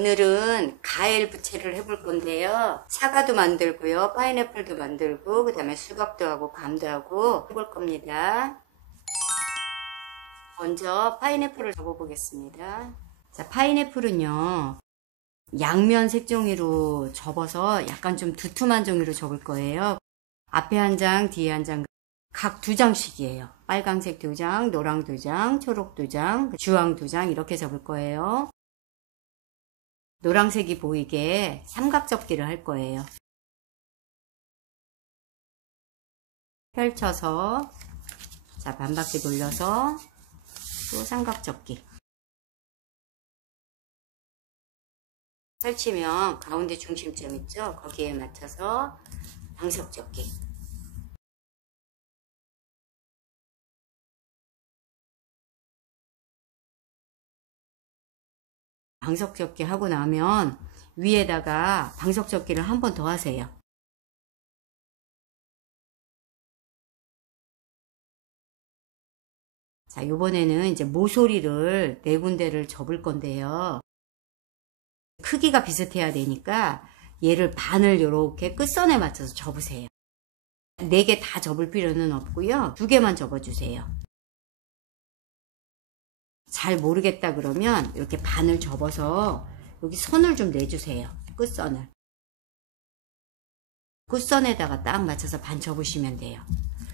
오늘은 과일 부채를 해볼 건데요. 사과도 만들고요. 파인애플도 만들고 그 다음에 수박도 하고 감도 하고 해볼 겁니다. 먼저 파인애플을 접어보겠습니다. 자, 파인애플은요. 양면 색종이로 접어서 약간 좀 두툼한 종이로 접을 거예요. 앞에 한 장, 뒤에 한 장, 각 2장씩이에요. 빨강색 2장, 노랑 2장, 초록 2장, 주황 2장 이렇게 접을 거예요. 노란색이 보이게 삼각접기를 할 거예요. 펼쳐서 자 반바퀴 돌려서 또 삼각접기 펼치면 가운데 중심점 있죠? 거기에 맞춰서 방석접기 방석접기 하고 나면 위에다가 방석접기를 한 번 더 하세요. 자, 요번에는 이제 모서리를 4군데를 접을 건데요. 크기가 비슷해야 되니까 얘를 반을 이렇게 끝선에 맞춰서 접으세요. 4개 다 접을 필요는 없고요. 2개만 접어주세요. 잘 모르겠다 그러면 이렇게 반을 접어서 여기 선을 좀 내주세요. 끝선을. 끝선에다가 딱 맞춰서 반 접으시면 돼요.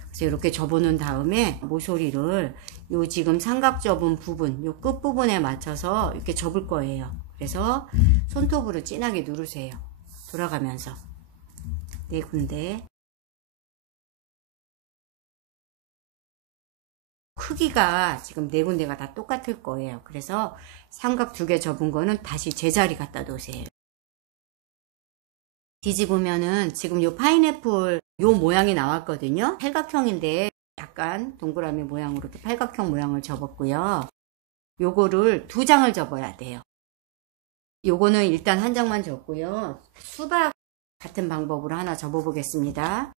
그래서 이렇게 접어놓은 다음에 모서리를 요 지금 삼각 접은 부분, 요 끝부분에 맞춰서 이렇게 접을 거예요. 그래서 손톱으로 진하게 누르세요. 돌아가면서 4군데. 크기가 지금 4군데가 다 똑같을 거예요. 그래서 삼각 2개 접은 거는 다시 제자리 갖다 놓으세요. 뒤집으면은 지금 요 파인애플 요 모양이 나왔거든요. 팔각형인데 약간 동그라미 모양으로 이렇게 팔각형 모양을 접었고요. 요거를 2장을 접어야 돼요. 요거는 일단 한 장만 접고요. 수박 같은 방법으로 하나 접어 보겠습니다.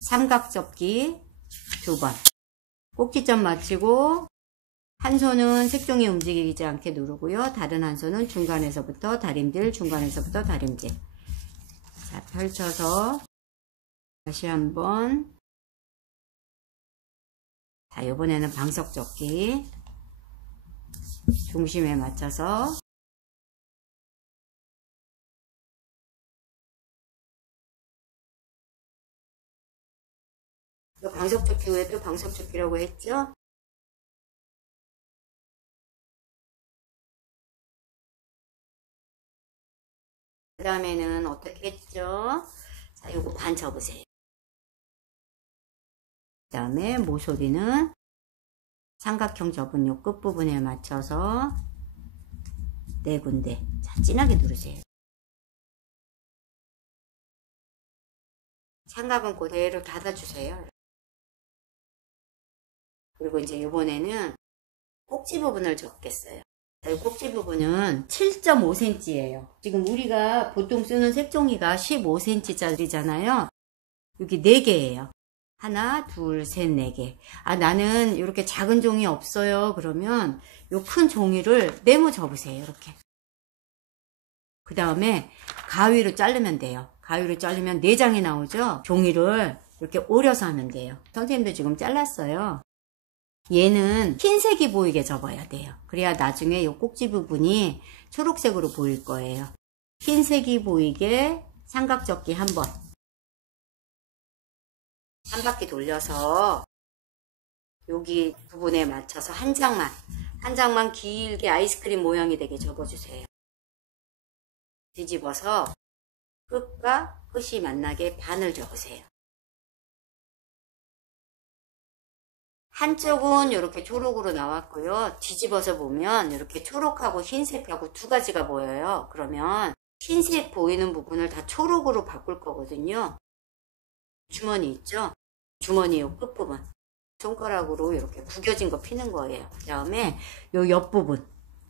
삼각 접기 2번. 꼭지점 맞추고 한 손은 색종이 움직이지 않게 누르고요. 다른 한 손은 중간에서부터 다림질, 중간에서부터 다림질. 자, 펼쳐서 다시 한번. 자, 이번에는 방석 접기. 중심에 맞춰서 방석 접기 후에 또 방석 접기라고 했죠? 그 다음에는 어떻게 했죠? 자, 요거 반 접으세요. 그 다음에 모서리는 삼각형 접은 요 끝부분에 맞춰서 4군데. 자, 진하게 누르세요. 삼각은 그대로 닫아주세요. 그리고 이제 이번에는 꼭지 부분을 접겠어요. 이 꼭지 부분은 7.5cm예요. 지금 우리가 보통 쓰는 색종이가 15cm 짜리잖아요. 여기 4개예요. 하나, 둘, 셋, 4개. 아, 나는 이렇게 작은 종이 없어요. 그러면 요 큰 종이를 네모 접으세요. 이렇게. 그 다음에 가위로 자르면 돼요. 가위로 자르면 4장이 나오죠. 종이를 이렇게 오려서 하면 돼요. 선생님도 지금 잘랐어요. 얘는 흰색이 보이게 접어야 돼요. 그래야 나중에 이 꼭지 부분이 초록색으로 보일 거예요. 흰색이 보이게 삼각접기 한 번. 한 바퀴 돌려서 여기 부분에 맞춰서 한 장만 길게 아이스크림 모양이 되게 접어주세요. 뒤집어서 끝과 끝이 만나게 반을 접으세요. 한쪽은 이렇게 초록으로 나왔고요. 뒤집어서 보면 이렇게 초록하고 흰색하고 2가지가 보여요. 그러면 흰색 보이는 부분을 다 초록으로 바꿀 거거든요. 주머니 있죠? 주머니 요 끝부분. 손가락으로 이렇게 구겨진 거 피는 거예요. 그 다음에 요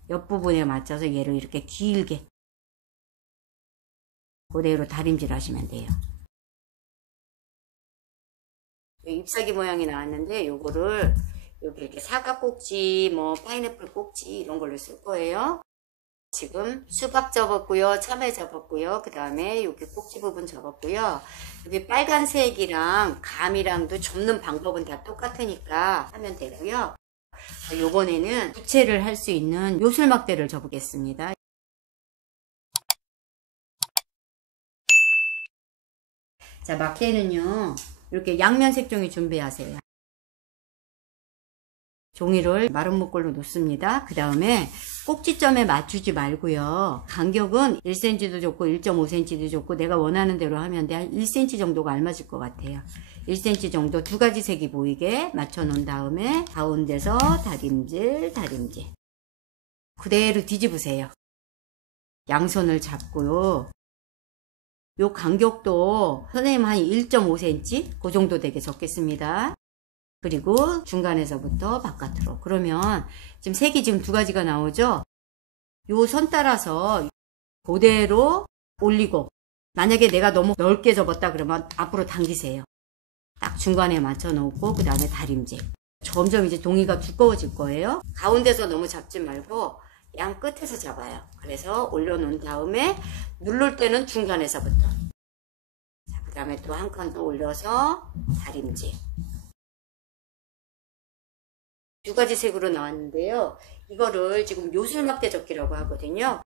옆부분에 맞춰서 얘를 이렇게 길게 그대로 다림질 하시면 돼요. 잎사귀 모양이 나왔는데 요거를 여기 이렇게 사과 꼭지, 뭐 파인애플 꼭지 이런 걸로 쓸 거예요. 지금 수박 접었고요. 참외 접었고요. 그 다음에 여기 꼭지 부분 접었고요. 여기 빨간색이랑 감이랑도 접는 방법은 다 똑같으니까 하면 되고요. 요번에는 부채를 할 수 있는 요술막대를 접겠습니다. 자, 막대는요, 이렇게 양면 색종이 준비하세요. 종이를 마른 목걸로 놓습니다. 그 다음에 꼭지점에 맞추지 말고요. 간격은 1cm도 좋고 1.5cm도 좋고 내가 원하는 대로 하면 돼. 한 1cm 정도가 알맞을 것 같아요. 1cm 정도 두 가지 색이 보이게 맞춰 놓은 다음에 가운데서 다림질 그대로 뒤집으세요. 양손을 잡고요. 요 간격도 선생님 한 1.5cm 그 정도 되게 적겠습니다. 그리고 중간에서부터 바깥으로. 그러면 지금 색이 지금 두 가지가 나오죠? 요 선 따라서 그대로 올리고, 만약에 내가 너무 넓게 접었다 그러면 앞으로 당기세요. 딱 중간에 맞춰 놓고 그 다음에 다림질. 점점 이제 종이가 두꺼워질 거예요. 가운데서 너무 잡지 말고 양 끝에서 잡아요. 그래서 올려놓은 다음에 누를 때는 중간에서부터. 그 다음에 또 한 칸 더 올려서 다림질. 두 가지 색으로 나왔는데요. 이거를 지금 요술막대 접기라고 하거든요.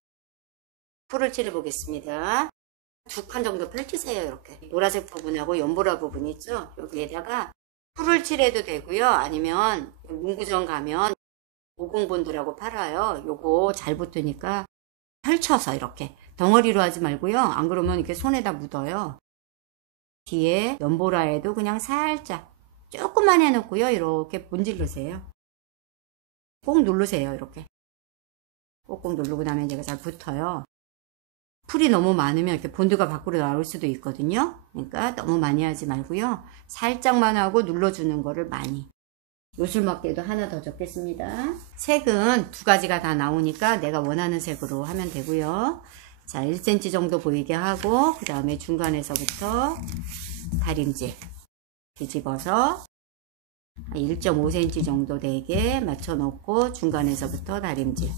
풀을 칠해 보겠습니다. 두 칸 정도 펼치세요. 이렇게 노란색 부분하고 연보라 부분 있죠? 여기에다가 풀을 칠해도 되고요. 아니면 문구점 가면 오공본드라고 팔아요. 요거 잘 붙으니까 펼쳐서 이렇게 덩어리로 하지 말고요. 안 그러면 이렇게 손에다 묻어요. 뒤에 연보라에도 그냥 살짝 조금만 해놓고요. 이렇게 문질르세요. 꼭 누르세요. 이렇게 꼭꼭 누르고 나면 얘가 잘 붙어요. 풀이 너무 많으면 이렇게 본드가 밖으로 나올 수도 있거든요. 그러니까 너무 많이 하지 말고요. 살짝만 하고 눌러주는 거를 많이. 요술막대도 하나 더 접겠습니다. 색은 두 가지가 다 나오니까 내가 원하는 색으로 하면 되고요. 자, 1cm 정도 보이게 하고 그 다음에 중간에서부터 다림질 뒤집어서 1.5cm 정도 되게 맞춰 놓고 중간에서부터 다림질.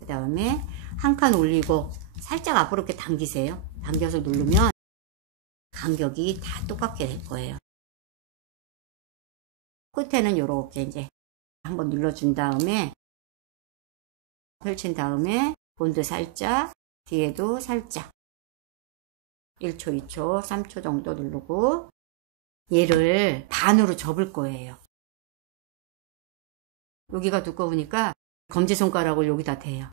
그 다음에 한 칸 올리고 살짝 앞으로 이렇게 당기세요. 당겨서 누르면 간격이 다 똑같게 될 거예요. 끝에는 이렇게 이제 한번 눌러준 다음에 펼친 다음에 본드 살짝, 뒤에도 살짝 1초, 2초, 3초 정도 누르고 얘를 반으로 접을 거예요. 여기가 두꺼우니까 검지손가락을 여기다 대요.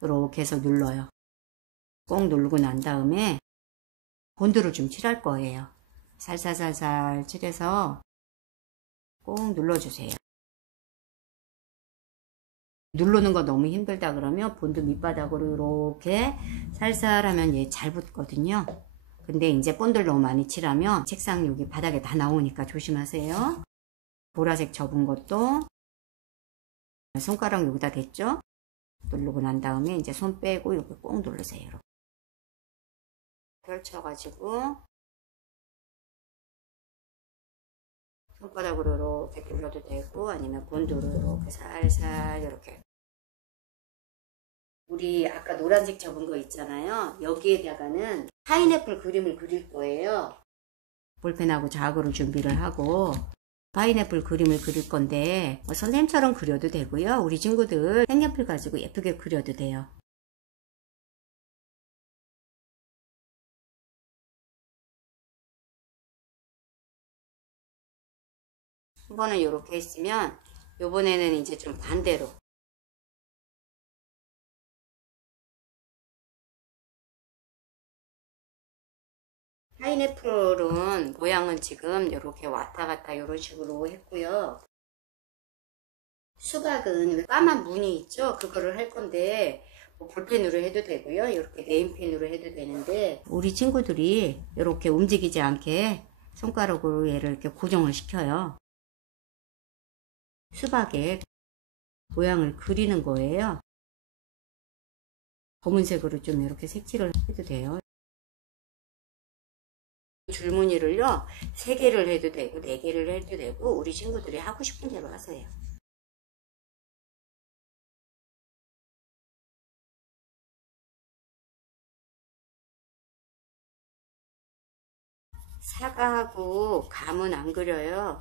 이렇게 해서 눌러요. 꼭 누르고 난 다음에 본드를 좀 칠할 거예요. 살살살살 칠해서 꼭 눌러주세요. 누르는 거 너무 힘들다 그러면 본드 밑바닥으로 이렇게 살살 하면 얘 잘 붙거든요. 근데 이제 본드를 너무 많이 칠하면 책상 여기 바닥에 다 나오니까 조심하세요. 보라색 접은 것도 손가락 여기다 댔죠? 누르고 난 다음에 이제 손 빼고 여기 꼭 누르세요. 이렇게. 펼쳐가지고 손바닥으로 이렇게 눌러도 되고 아니면 본드로 이렇게 살살 이렇게. 우리 아까 노란색 접은 거 있잖아요. 여기에다가는 파인애플 그림을 그릴 거예요. 볼펜하고 자그로 준비를 하고 파인애플 그림을 그릴 건데 선생님처럼 그려도 되고요. 우리 친구들 색연필 가지고 예쁘게 그려도 돼요. 한 번은 이렇게 했으면 요번에는 이제 좀 반대로 파인애플은 모양은 지금 이렇게 왔다 갔다 이런 식으로 했고요. 수박은 까만 무늬 있죠? 그거를 할 건데 뭐 볼펜으로 해도 되고요. 이렇게 네임펜으로 해도 되는데 우리 친구들이 이렇게 움직이지 않게 손가락으로 얘를 이렇게 고정을 시켜요. 수박에 모양을 그리는 거예요. 검은색으로 좀 이렇게 색칠을 해도 돼요. 줄무늬를요 3개를 해도 되고 4개를 해도 되고 우리 친구들이 하고 싶은 대로 하세요. 사과하고 감은 안 그려요.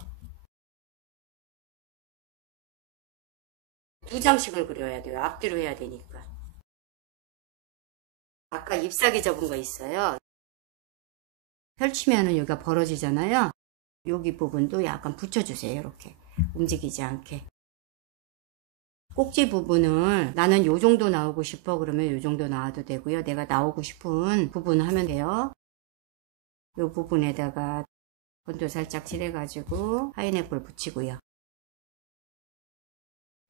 2장씩을 그려야 돼요. 앞뒤로 해야 되니까. 아까 잎사귀 접은 거 있어요. 펼치면은 여기가 벌어지잖아요. 여기 부분도 약간 붙여주세요. 이렇게 움직이지 않게. 꼭지 부분을 나는 요 정도 나오고 싶어 그러면 요 정도 나와도 되고요. 내가 나오고 싶은 부분 하면 돼요. 요 부분에다가 건도 살짝 칠해가지고 파인애플 붙이고요.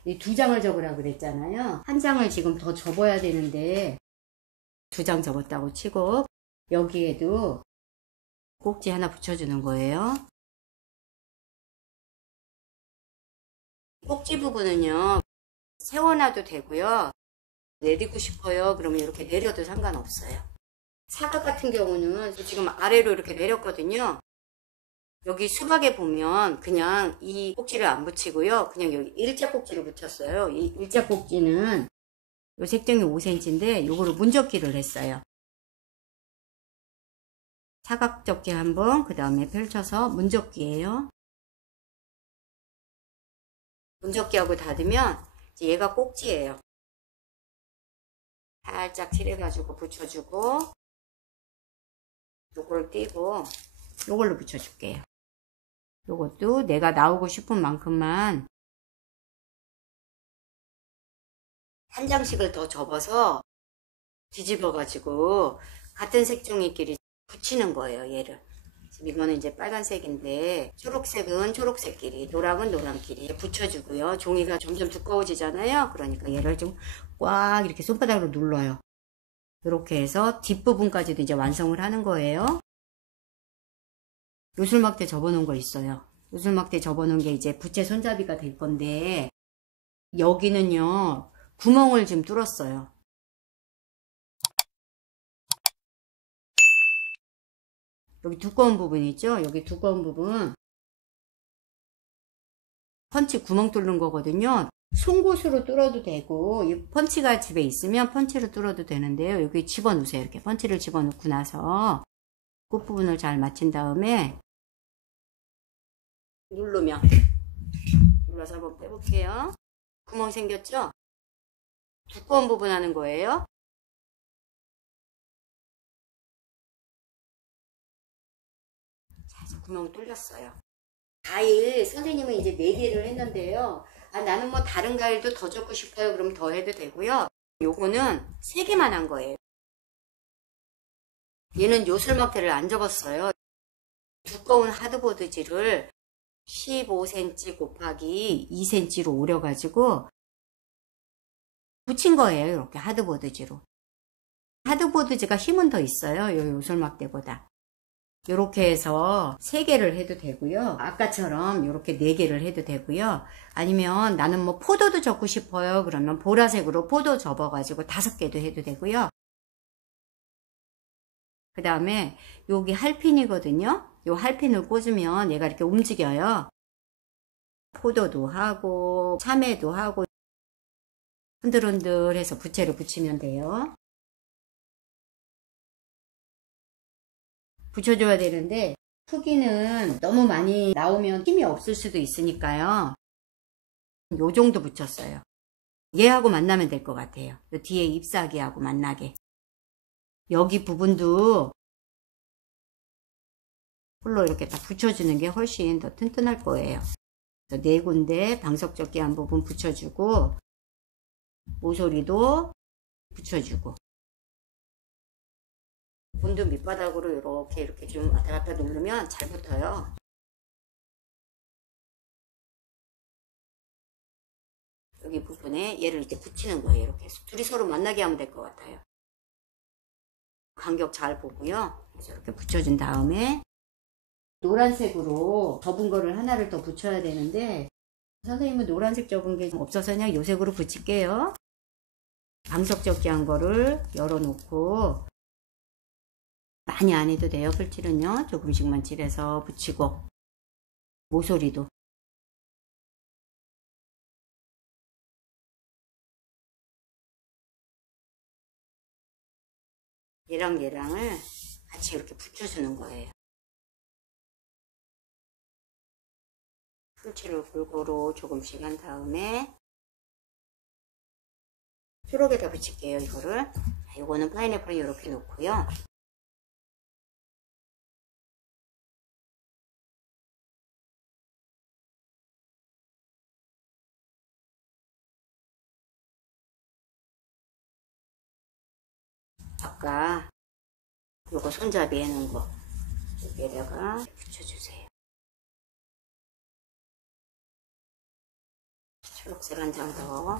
이 2장을 접으라 그랬잖아요. 1장을 지금 더 접어야 되는데 2장 접었다고 치고 여기에도 꼭지 하나 붙여주는 거예요. 꼭지 부분은요, 세워놔도 되고요. 내리고 싶어요 그러면 이렇게 내려도 상관없어요. 사각 같은 경우는 지금 아래로 이렇게 내렸거든요. 여기 수박에 보면 그냥 이 꼭지를 안 붙이고요. 그냥 여기 일자 꼭지를 붙였어요. 이 일자 꼭지는 요 색종이 5cm인데 요거를 문접기를 했어요. 사각접기 한번 그 다음에 펼쳐서 문접기예요. 문접기하고 닫으면 이제 얘가 꼭지예요. 살짝 칠해가지고 붙여주고 요걸 띄고 요걸로 붙여줄게요. 요것도 내가 나오고 싶은 만큼만 1장씩을 더 접어서 뒤집어 가지고 같은 색종이끼리 붙이는 거예요. 얘를 지금 이거는 이제 빨간색인데 초록색은 초록색끼리, 노랑은 노랑끼리 붙여주고요. 종이가 점점 두꺼워지잖아요. 그러니까 얘를 좀 꽉 이렇게 손바닥으로 눌러요. 이렇게 해서 뒷부분까지도 이제 완성을 하는 거예요. 요술막대 접어놓은 거 있어요. 요술막대 접어놓은 게 이제 부채 손잡이가 될 건데 여기는요 구멍을 좀 뚫었어요. 여기 두꺼운 부분 있죠? 여기 두꺼운 부분 펀치 구멍 뚫는 거거든요. 송곳으로 뚫어도 되고 이 펀치가 집에 있으면 펀치로 뚫어도 되는데요. 여기 집어넣으세요. 이렇게 펀치를 집어넣고 나서 끝부분을 잘 맞춘 다음에 눌러서 한번 빼볼게요. 구멍 생겼죠? 두꺼운 부분 하는 거예요. 자, 구멍 뚫렸어요. 과일 선생님은 이제 4개를 했는데요. 나는 뭐 다른 과일도 더 적고 싶어요. 그럼 더 해도 되고요. 요거는 3개만 한 거예요. 얘는 요술막대를 안 접었어요. 두꺼운 하드보드지를 15cm 곱하기 2cm로 오려가지고 붙인 거예요. 이렇게 하드보드지로. 하드보드지가 힘은 더 있어요. 요 요술막대보다. 이렇게 해서 3개를 해도 되고요. 아까처럼 이렇게 4개를 해도 되고요. 아니면 나는 뭐 포도도 접고 싶어요. 그러면 보라색으로 포도 접어가지고 5개도 해도 되고요. 그 다음에 여기 할핀이거든요. 요 할핀을 꽂으면 얘가 이렇게 움직여요. 포도도 하고 참외도 하고 흔들흔들해서 부채를 붙이면 돼요. 붙여줘야 되는데 크기는 너무 많이 나오면 힘이 없을 수도 있으니까요. 요 정도 붙였어요. 얘하고 만나면 될 것 같아요. 요 뒤에 잎사귀하고 만나게. 여기 부분도 홀로 이렇게 딱 붙여주는 게 훨씬 더 튼튼할 거예요. 4군데 방석접기 한 부분 붙여주고 모서리도 붙여주고 본드 밑바닥으로 이렇게 좀 왔다 갔다 누르면 잘 붙어요. 여기 부분에 얘를 이렇게 붙이는 거예요. 이렇게 해서 둘이 서로 만나게 하면 될 것 같아요. 간격 잘 보고요. 그래서 이렇게 붙여준 다음에 노란색으로 접은 거를 하나를 더 붙여야 되는데 선생님은 노란색 접은 게 없어서 그냥 요 색으로 붙일게요. 방석접기 한 거를 열어놓고 많이 안 해도 돼요. 풀칠은요. 조금씩만 칠해서 붙이고 모서리도 얘랑 얘랑을 같이 이렇게 붙여주는 거예요. 풀칠을 골고루 조금씩 한 다음에 초록에다 붙일게요. 이거를. 이거는 파인애플을 이렇게 놓고요. 아까 요거 손잡이 해놓은 거 여기에다가 붙여주세요. 초록색 한 장 더.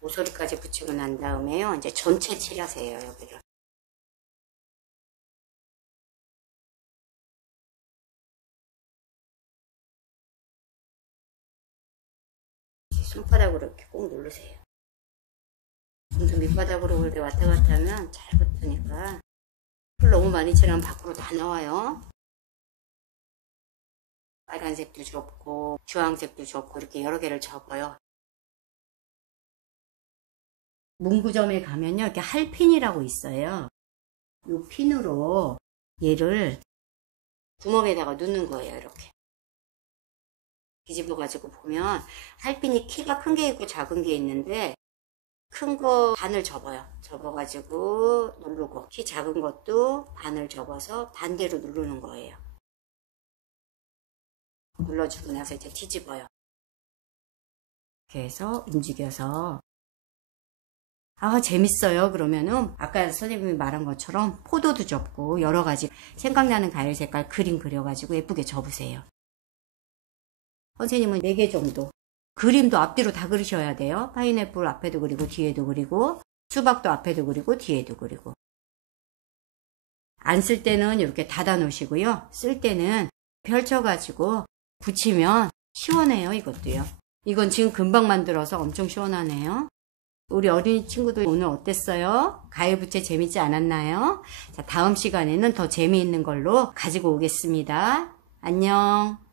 모서리까지 붙이고 난 다음에요. 이제 전체 칠하세요. 여기를. 손바닥으로 이렇게 꼭 누르세요. 좀 밑바닥으로 이렇게 왔다 갔다 하면 잘 붙으니까. 풀 너무 많이 칠하면 밖으로 다 나와요. 빨간색도 접고 주황색도 접고 이렇게 여러 개를 접어요. 문구점에 가면요, 이렇게 할핀이라고 있어요. 이 핀으로 얘를 구멍에다가 넣는 거예요. 이렇게 뒤집어 가지고 보면 할핀이 키가 큰 게 있고 작은 게 있는데 큰 거 반을 접어요. 접어 가지고 누르고, 키 작은 것도 반을 접어서 반대로 누르는 거예요. 눌러주고 나서 이제 뒤집어요. 이렇게 해서 움직여서. 재밌어요. 그러면은 아까 선생님이 말한 것처럼 포도도 접고 여러 가지 생각나는 과일 색깔 그림 그려가지고 예쁘게 접으세요. 선생님은 4개 정도. 그림도 앞뒤로 다 그리셔야 돼요. 파인애플 앞에도 그리고 뒤에도 그리고, 수박도 앞에도 그리고 뒤에도 그리고. 안 쓸 때는 이렇게 닫아 놓으시고요. 쓸 때는 펼쳐가지고 붙이면 시원해요. 이것도요. 이건 지금 금방 만들어서 엄청 시원하네요. 우리 어린이 친구들 오늘 어땠어요? 과일 부채 재밌지 않았나요? 자, 다음 시간에는 더 재미있는 걸로 가지고 오겠습니다. 안녕.